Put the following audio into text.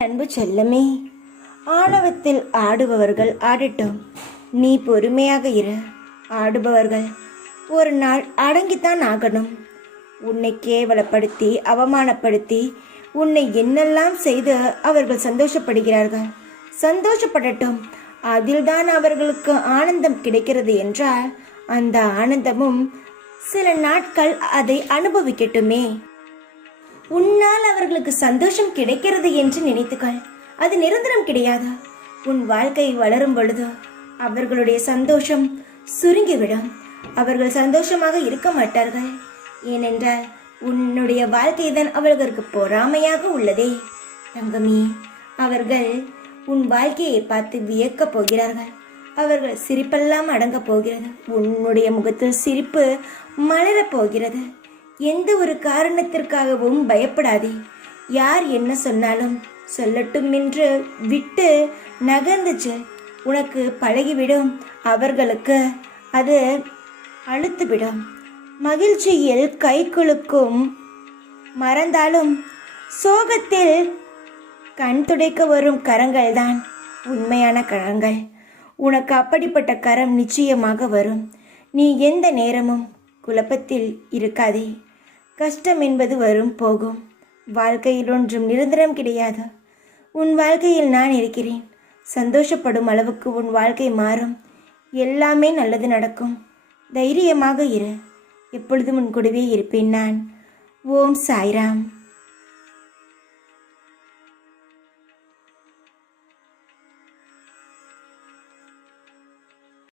அன்பு செல்லமே, ஆணவத்தில் ஆடுபவர்கள் ஆடட்டும், நீ பொறுமையாக இரு. ஆடுபவர்கள் ஒரு நாள் அடங்கித்தான் ஆகணும். உன்னை கேவலப்படுத்தி அவமானப்படுத்தி உன்னை என்னெல்லாம் செய்து அவர்கள் சந்தோஷப்படுகிறார்கள். சந்தோஷப்படட்டும். அதில்தான் அவர்களுக்கு ஆனந்தம் கிடைக்கிறது என்றால் அந்த ஆனந்தமும் சில நாட்கள் அதை அனுபவிக்கட்டுமே. உன்னால் அவர்களுக்கு சந்தோஷம் கிடைக்கிறது என்று நினைத்துக்கள். அது நிரந்தரம் கிடையாது. உன் வாழ்க்கை வளரும் பொழுது அவர்களுடைய சந்தோஷம் சுருங்கிவிடும். அவர்கள் சந்தோஷமாக இருக்க மாட்டார்கள். ஏனென்றால் உன்னுடைய வாழ்க்கை தான் அவர்களுக்கு பொறாமையாக உள்ளதே. தங்கமி, அவர்கள் உன் வாழ்க்கையை பார்த்து வியக்க போகிறார்கள். அவர்கள் சிரிப்பெல்லாம் அடங்க போகிறது. உன்னுடைய முகத்தில் சிரிப்பு மலரப் போகிறது. எந்த ஒரு காரணத்திற்காகவும் பயப்படாதே. யார் என்ன சொன்னாலும் சொல்லட்டும் என்று விட்டு நகர்ந்துச்சு. உனக்கு பழகிவிடும். அவர்களுக்கு அது அழுத்துவிடும். மகிழ்ச்சியில் கை குலுக்கும் மறந்தாலும் சோகத்தில் கண் துடைக்க வரும் கரங்கள்தான் உண்மையான கரங்கள். உனக்கு அப்படிப்பட்ட கரம் நிச்சயமாக வரும். நீ எந்த நேரமும் குழப்பத்தில் இருக்காதே. கஷ்டம் என்பது வரும் போகும். வாழ்க்கையில் ஒன்றும் நிரந்தரம் கிடையாது. உன் வாழ்க்கையில் நான் இருக்கிறேன். சந்தோஷப்படும் அளவுக்கு உன் வாழ்க்கை மாறும். எல்லாமே நல்லது நடக்கும். தைரியமாக இரு. எப்பொழுதும் உன் கூடவே இருப்பேன் நான். ஓம் சாய்ராம்.